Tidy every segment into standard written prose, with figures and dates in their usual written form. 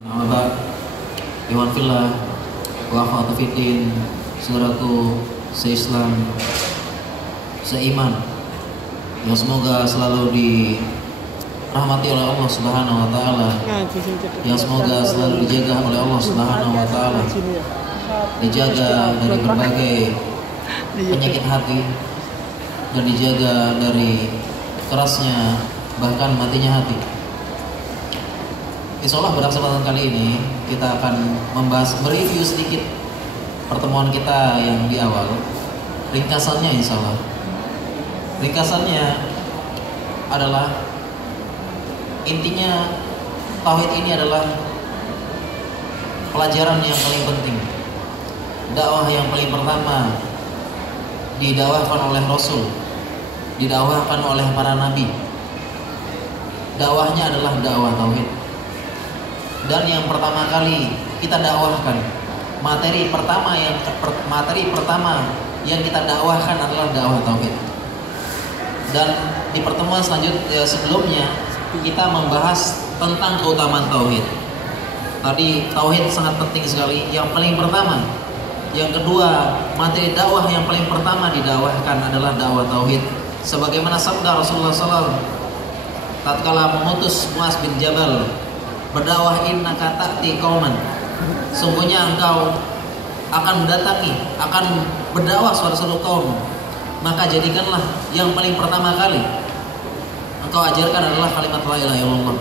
Abad, Iwan Fillah, wa akhwatu fiddin, saudaraku se-Islam, seiman, yang semoga selalu dirahmati oleh Allah Subhanahu wa taala, yang semoga selalu dijaga oleh Allah Subhanahu wa taala, dijaga dari berbagai penyakit hati dan dijaga dari kerasnya bahkan matinya hati. Insya Allah pada kesempatan kali ini kita akan membahas, mereview sedikit pertemuan kita yang di awal. Ringkasannya insya Allah, ringkasannya adalah, intinya tauhid ini adalah pelajaran yang paling penting, dakwah yang paling pertama didakwahkan oleh Rasul, didakwahkan oleh para nabi. Dakwahnya adalah dakwah tauhid. Dan yang pertama kali kita dakwahkan, materi pertama yang kita dakwahkan adalah dakwah tauhid. Dan di pertemuan selanjutnya sebelumnya kita membahas tentang keutamaan tauhid. Tadi tauhid sangat penting sekali, yang paling pertama. Yang kedua, materi dakwah yang paling pertama didakwahkan adalah dakwah tauhid. Sebagaimana sabda Rasulullah SAW tatkala mengutus Muaz bin Jabal, berdakwah, innaka ta'ti qauman, sungguhnya engkau akan mendatangi, akan berdakwah suatu kaum, maka jadikanlah yang paling pertama kali engkau ajarkan adalah kalimat la ilaha illallah.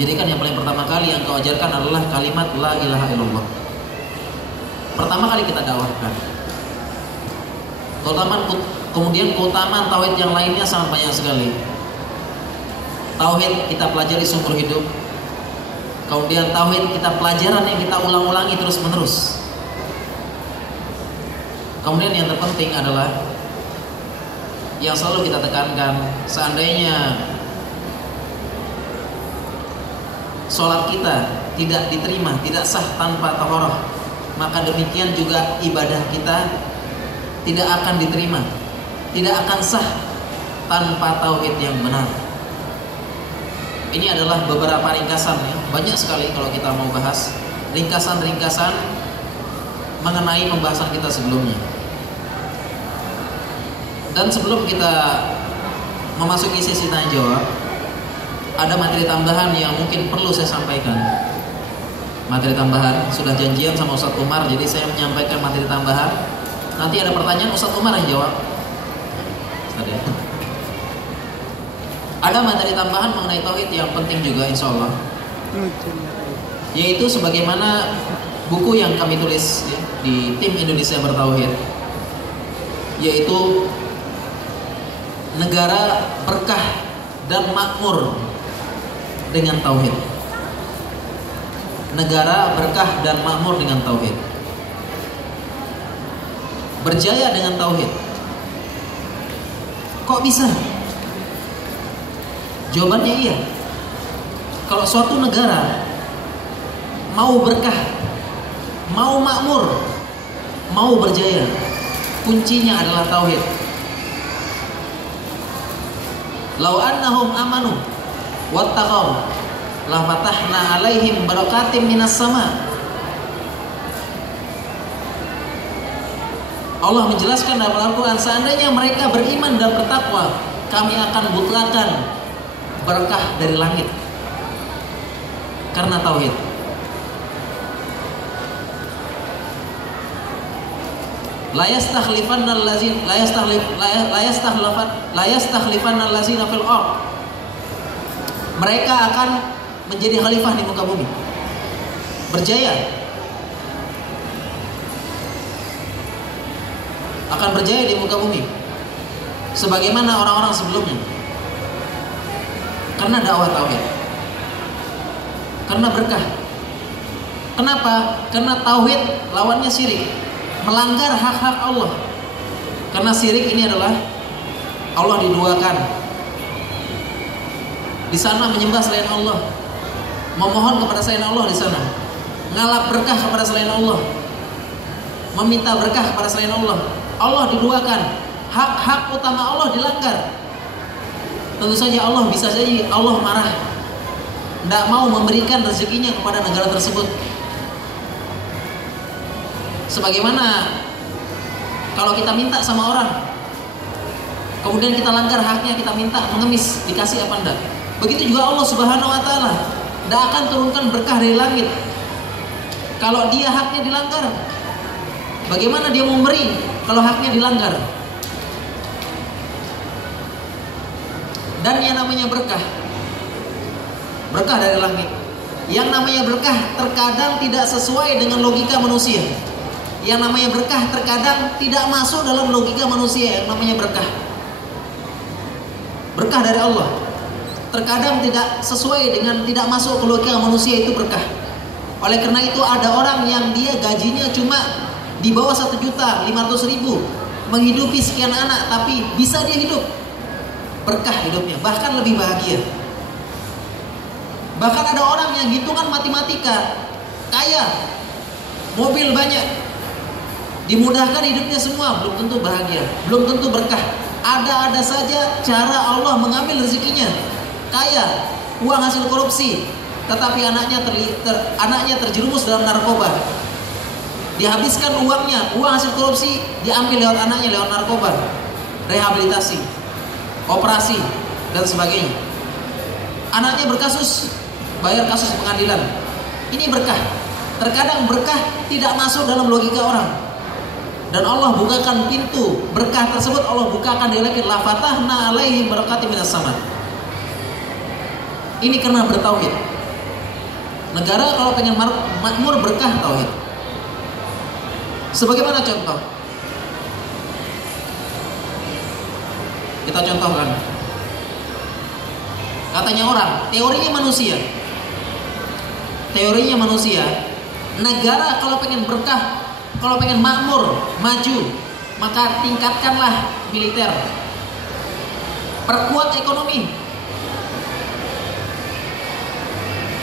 Jadikan yang paling pertama kali yang engkau ajarkan adalah kalimat la ilaha illallah. Pertama kali kita dakwahkan. Kemudian keutamaan tauhid yang lainnya sangat banyak sekali. Tauhid kita pelajari seumur hidup. Kemudian tauhid kita pelajaran yang kita ulang-ulangi terus-menerus. Kemudian yang terpenting adalah yang selalu kita tekankan, seandainya sholat kita tidak diterima, tidak sah tanpa taharah, maka demikian juga ibadah kita tidak akan diterima, tidak akan sah tanpa tauhid yang benar. Ini adalah beberapa ringkasan ya. Banyak sekali kalau kita mau bahas ringkasan-ringkasan mengenai pembahasan kita sebelumnya. Dan sebelum kita memasuki sesi tanya jawab, ada materi tambahan yang mungkin perlu saya sampaikan. Materi tambahan, sudah janjian sama Ustadz Umar, jadi saya menyampaikan materi tambahan. Nanti ada pertanyaan, Ustadz Umar yang jawab. Ada materi tambahan mengenai tauhid yang penting juga insya Allah, yaitu sebagaimana buku yang kami tulis ya, di tim Indonesia Bertauhid, yaitu negara berkah dan makmur dengan tauhid. Negara berkah dan makmur dengan tauhid, berjaya dengan tauhid. Kok bisa? Jawabannya iya. Kalau suatu negara mau berkah, mau makmur, mau berjaya, kuncinya adalah tauhid. Lau annahum amanu wattaqau la fatahna alaihim barakatim minas sama. Allah menjelaskan dalam Al-Quran, seandainya mereka beriman dan bertakwa, kami akan butlakan berkah dari langit karena tauhid. La yastakhlifannal ladzina fil ardh. Mereka akan menjadi khalifah di muka bumi, berjaya, akan berjaya di muka bumi sebagaimana orang-orang sebelumnya. Karena dakwah tauhid, karena berkah. Kenapa? Karena tauhid lawannya syirik, melanggar hak-hak Allah. Karena syirik ini adalah Allah diduakan. Di sana menyembah selain Allah, memohon kepada selain Allah di sana, ngalap berkah kepada selain Allah, meminta berkah kepada selain Allah. Allah diduakan, hak-hak utama Allah dilanggar. Tentu saja Allah bisa jadi Allah marah. tidak mau memberikan rezekinya kepada negara tersebut. Sebagaimana kalau kita minta sama orang, kemudian kita langgar haknya, kita minta mengemis, dikasih apa enggak? Begitu juga Allah Subhanahu wa taala tidak akan turunkan berkah dari langit kalau dia haknya dilanggar. Bagaimana dia mau memberi kalau haknya dilanggar? Dan yang namanya berkah dari langit, yang namanya berkah terkadang tidak sesuai dengan logika manusia. Yang namanya berkah terkadang tidak masuk dalam logika manusia. Yang namanya berkah dari Allah terkadang tidak sesuai dengan, tidak masuk ke logika manusia, itu berkah. Oleh karena itu ada orang yang dia gajinya cuma di bawah 1.500.000, menghidupi sekian anak, tapi bisa dia hidup, berkah hidupnya, bahkan lebih bahagia. Bahkan ada orang yang hitungan matematika, kaya, mobil banyak, dimudahkan hidupnya semua, belum tentu bahagia, belum tentu berkah. Ada saja cara Allah mengambil rezekinya. Kaya, uang hasil korupsi, tetapi anaknya terjerumus dalam narkoba. Dihabiskan uangnya, uang hasil korupsi diambil lewat anaknya, lewat narkoba. Rehabilitasi, operasi, dan sebagainya. Anaknya berkasus, bayar kasus pengadilan. Ini berkah. Terkadang berkah tidak masuk dalam logika orang. Dan Allah bukakan pintu berkah tersebut, Allah bukakan dari langit, la fatahna alaihim barakatim minas sama. Ini karena bertauhid. Negara kalau pengen makmur, berkah tauhid. Sebagaimana contoh, kita contohkan, katanya orang, teorinya manusia, negara kalau pengen berkah, kalau pengen makmur, maju, maka tingkatkanlah militer, perkuat ekonomi,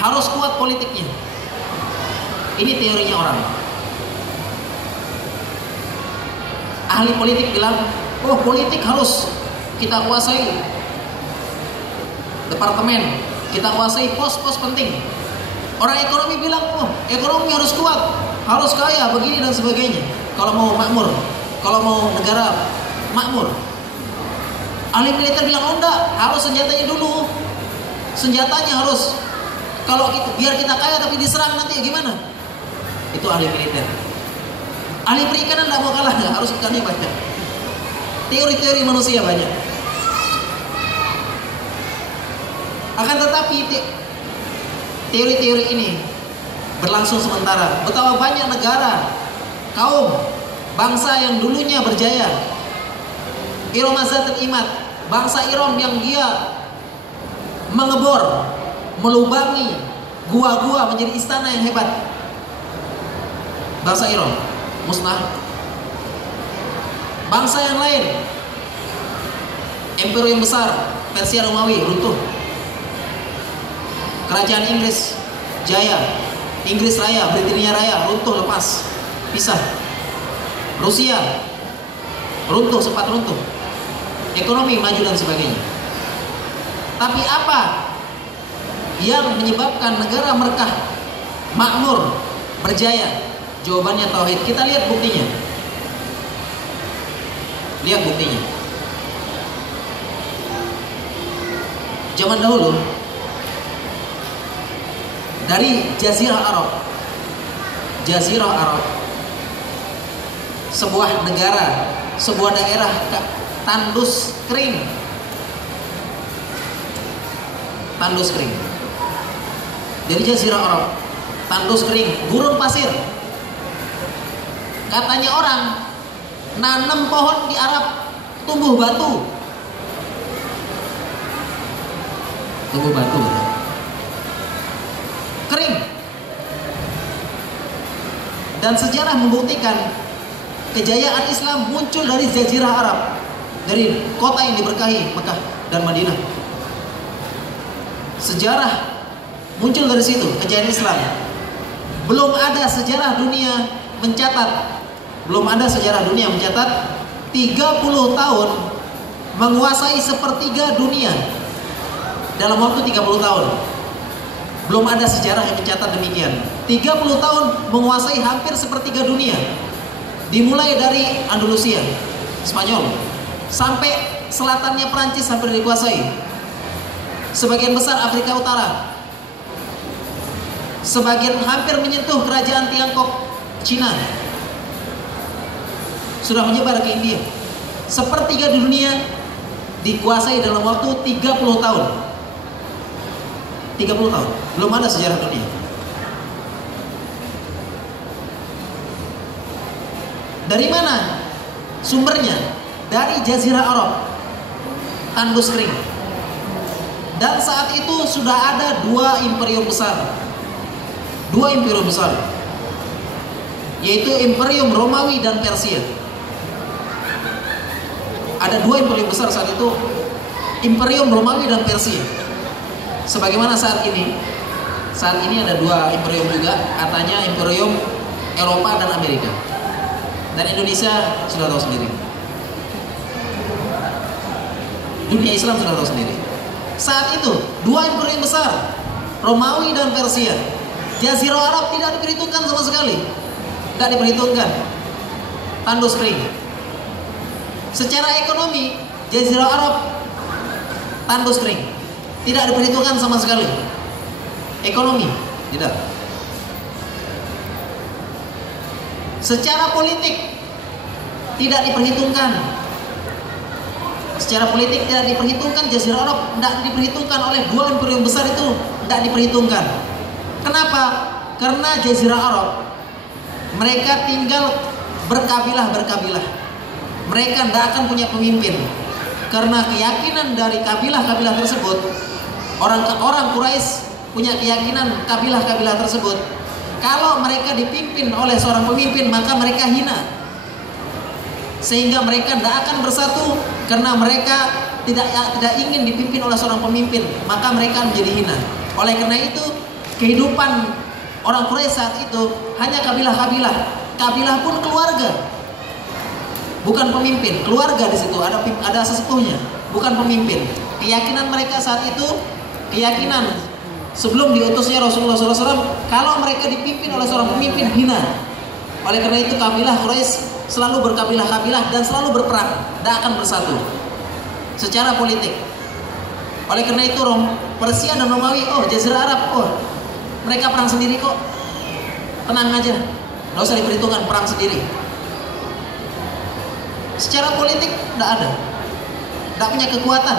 harus kuat politiknya. Ini teorinya orang. Ahli politik bilang, oh politik harus kita kuasai departemen, kita kuasai pos-pos penting. Orang ekonomi bilang, oh ekonomi harus kuat, harus kaya, begini dan sebagainya. Kalau mau makmur, kalau mau negara makmur. Ahli militer bilang, oh enggak, harus senjatanya dulu, senjatanya harus. Kalau biar kita kaya tapi diserang nanti gimana? Itu ahli militer. Ahli perikanan tidak mau kalah, harus ikannya banyak. Teori-teori manusia banyak. Akan tetapi teori-teori ini berlangsung sementara. Betapa banyak negara, kaum, bangsa yang dulunya berjaya. Iram Zatul Imad, bangsa Iram yang dia mengebor, melubangi gua-gua menjadi istana yang hebat. Bangsa Iram musnah. Bangsa yang lain, empire yang besar, Persia Romawi runtuh. Kerajaan Inggris jaya, Inggris Raya, Britania Raya runtuh, lepas, pisah. Rusia runtuh, sempat runtuh. Ekonomi maju dan sebagainya. Tapi apa yang menyebabkan negara berkah, makmur, berjaya? Jawabannya tauhid. Kita lihat buktinya. Lihat buktinya. Zaman dahulu, dari Jazirah Arab, sebuah negara, sebuah daerah tandus kering. Dari Jazirah Arab, tandus kering, gurun pasir. Katanya orang, nanam pohon di Arab tumbuh batu. Kering. Dan sejarah membuktikan kejayaan Islam muncul dari Jazirah Arab, dari kota yang diberkahi, Mekah dan Madinah. Sejarah muncul dari situ, kejayaan Islam. Belum ada sejarah dunia mencatat 30 tahun menguasai sepertiga dunia dalam waktu 30 tahun. Belum ada sejarah yang mencatat demikian. 30 tahun menguasai hampir sepertiga dunia. Dimulai dari Andalusia, Spanyol, sampai selatannya Perancis hampir dikuasai. Sebagian besar Afrika Utara. Sebagian hampir menyentuh kerajaan Tiongkok, Cina. Sudah menyebar ke India. Sepertiga dunia dikuasai dalam waktu 30 tahun. 30 tahun. Belum ada sejarah dunia. Dari mana sumbernya? Dari Jazirah Arab, tandus kering. Dan saat itu sudah ada dua imperium besar. Dua imperium besar, yaitu Imperium Romawi dan Persia. Ada dua imperium besar saat itu, Imperium Romawi dan Persia. Sebagaimana saat ini ada dua imperium juga, katanya Imperium Eropa dan Amerika. Dan Indonesia sudah tahu sendiri. Dunia Islam sudah tahu sendiri. Saat itu dua imperium besar, Romawi dan Persia. Jazirah Arab tidak diperhitungkan sama sekali. Tidak diperhitungkan. Tandus kering. Secara ekonomi, Jazirah Arab tandus kering. Tidak diperhitungkan sama sekali. Ekonomi, tidak. Secara politik, tidak diperhitungkan. Secara politik tidak diperhitungkan. Jazirah Arab tidak diperhitungkan oleh dua imperium besar itu. Tidak diperhitungkan. Kenapa? Karena Jazirah Arab mereka tinggal berkabilah-berkabilah. Mereka tidak akan punya pemimpin. Karena keyakinan dari kabilah-kabilah tersebut, orang Quraisy punya keyakinan kabilah-kabilah tersebut, kalau mereka dipimpin oleh seorang pemimpin maka mereka hina. Sehingga mereka tidak akan bersatu karena mereka tidak ingin dipimpin oleh seorang pemimpin, maka mereka menjadi hina. Oleh karena itu, kehidupan orang Quraisy saat itu hanya kabilah-kabilah. Kabilah pun keluarga, bukan pemimpin. Keluarga di situ ada sesepuhnya, bukan pemimpin. Keyakinan mereka saat itu, keyakinan sebelum diutusnya Rasulullah SAW, kalau mereka dipimpin oleh seorang pemimpin hina. Oleh karena itu kabilah Quraisy selalu berkabilah-kabilah dan selalu berperang, tidak akan bersatu secara politik. Oleh karena itu Persia dan Romawi, Jazirah Arab, mereka perang sendiri kok. Tenang aja, nggak usah diperhitungkan, perang sendiri. Secara politik tidak ada, tidak punya kekuatan.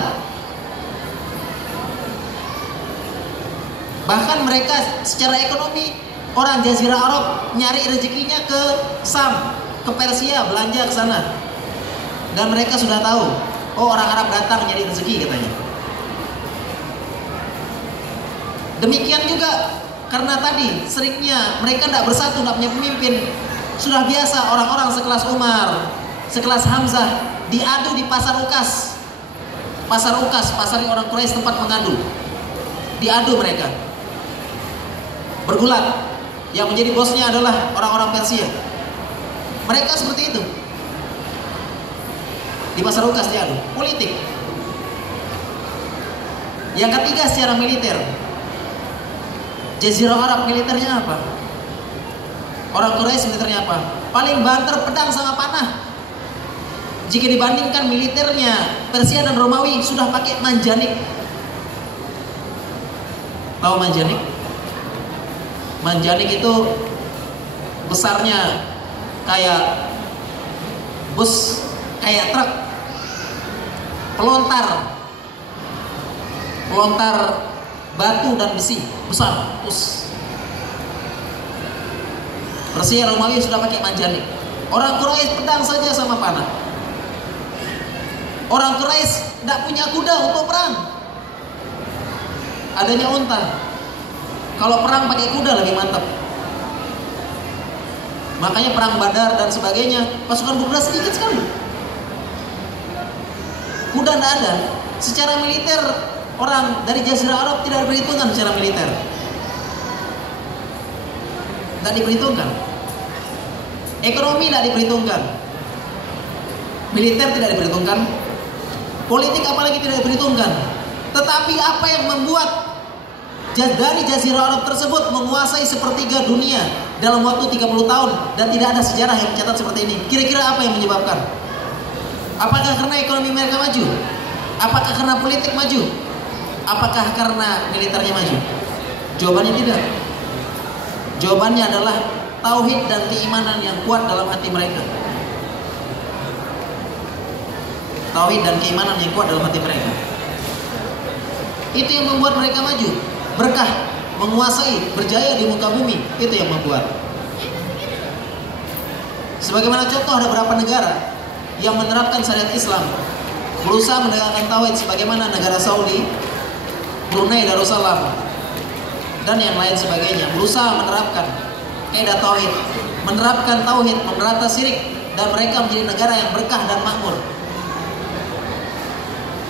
Bahkan mereka secara ekonomi, orang Jazirah Arab nyari rezekinya ke Sam, ke Persia, belanja ke sana. Dan mereka sudah tahu, orang Arab datang nyari rezeki katanya. Demikian juga karena tadi seringnya mereka tidak bersatu, tidak punya pemimpin. Sudah biasa orang-orang sekelas Umar, sekelas Hamzah diadu di pasar Ukas. Pasar Ukas, pasar orang Quraisy tempat mengadu. Diadu mereka. Bergulat. Yang menjadi bosnya adalah orang-orang Persia. Mereka seperti itu. Di pasar Ukas diadu. Politik. Yang ketiga secara militer. Jazirah Arab militernya apa? Orang Quraisy militernya apa? Paling banter pedang sama panah. Jika dibandingkan militernya Persia dan Romawi sudah pakai manjanik. Tahu manjanik? Manjanik itu besarnya kayak bus, kayak truk. Pelontar batu dan besi besar. Persia Romawi sudah pakai manjanik. Orang Quraisy pedang saja sama panah. Orang Quraisy tidak punya kuda untuk perang. Adanya unta. Kalau perang pakai kuda lebih mantap. Makanya perang Badar dan sebagainya, pasukan berkuda sedikit sekali. Kuda tidak ada. Secara militer, orang dari Jazirah Arab tidak diperhitungkan secara militer. Tidak diperhitungkan. Ekonomi tidak diperhitungkan. Militer tidak diperhitungkan. Politik apalagi tidak diperhitungkan. Tetapi apa yang membuat dari Jazirah Arab tersebut menguasai sepertiga dunia dalam waktu 30 tahun dan tidak ada sejarah yang mencatat seperti ini. Kira-kira apa yang menyebabkan? Apakah karena ekonomi mereka maju? Apakah karena politik maju? Apakah karena militernya maju? Jawabannya tidak. Jawabannya adalah tauhid dan keimanan yang kuat dalam hati mereka. Tauhid dan keimanan yang kuat dalam hati mereka. Itu yang membuat mereka maju. Berkah, menguasai, berjaya di muka bumi. Itu yang membuat. Sebagaimana contoh, ada beberapa negara yang menerapkan syariat Islam, berusaha menegakkan tauhid, sebagaimana negara Saudi, Brunei Darussalam, dan yang lain sebagainya. Berusaha menerapkan kaidah tauhid, menerapkan tauhid, memberantas syirik, dan mereka menjadi negara yang berkah dan makmur.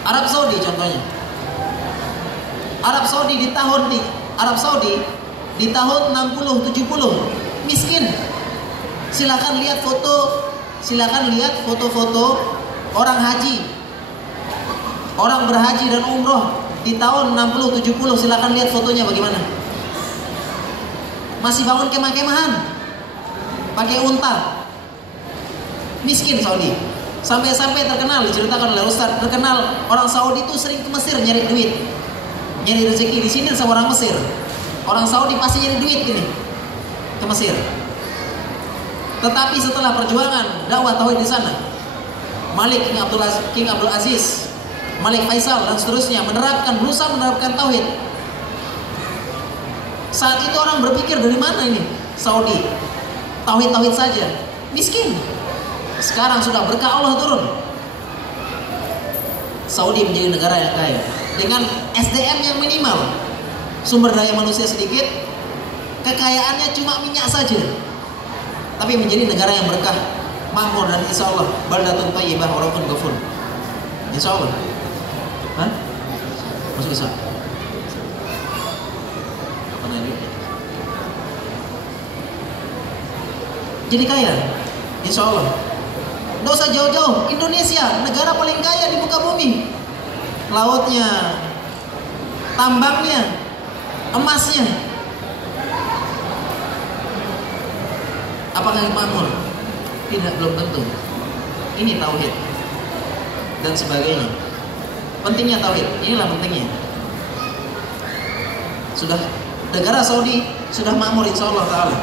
Arab Saudi contohnya. Arab Saudi di tahun 60-70 miskin. Silakan lihat foto-foto orang haji, orang berhaji dan umroh di tahun 60-70. Silakan lihat fotonya bagaimana. Masih bangun kemah-kemahan, pakai unta. Miskin Saudi. Sampai-sampai terkenal, diceritakan oleh Ustaz, terkenal orang Saudi itu sering ke Mesir nyari duit, nyari rezeki. Di sini sama orang Mesir, orang Saudi pasti nyari duit gini ke Mesir. Tetapi setelah perjuangan dakwah tauhid di sana, Malik King Abdul Aziz, Malik Faisal dan seterusnya berusaha menerapkan tauhid. Saat itu orang berpikir, dari mana ini Saudi? Tauhid saja, miskin. Sekarang sudah berkah Allah turun. Saudi menjadi negara yang kaya dengan SDM yang minimal, sumber daya manusia sedikit, kekayaannya cuma minyak saja, tapi menjadi negara yang berkah, makmur, dan insya Allah baldatun thayyibah wa rabbun ghafur. Insya Allah. Hah? Masuk bisa? Jadi kaya, insya Allah. Nggak usah jauh-jauh, Indonesia negara paling kaya di muka bumi. Lautnya, tambangnya, emasnya. Apakah makmur? Tidak, belum tentu. Ini tauhid dan sebagainya. Pentingnya tauhid, inilah pentingnya. Sudah negara Saudi sudah makmur insya Allah Ta'ala.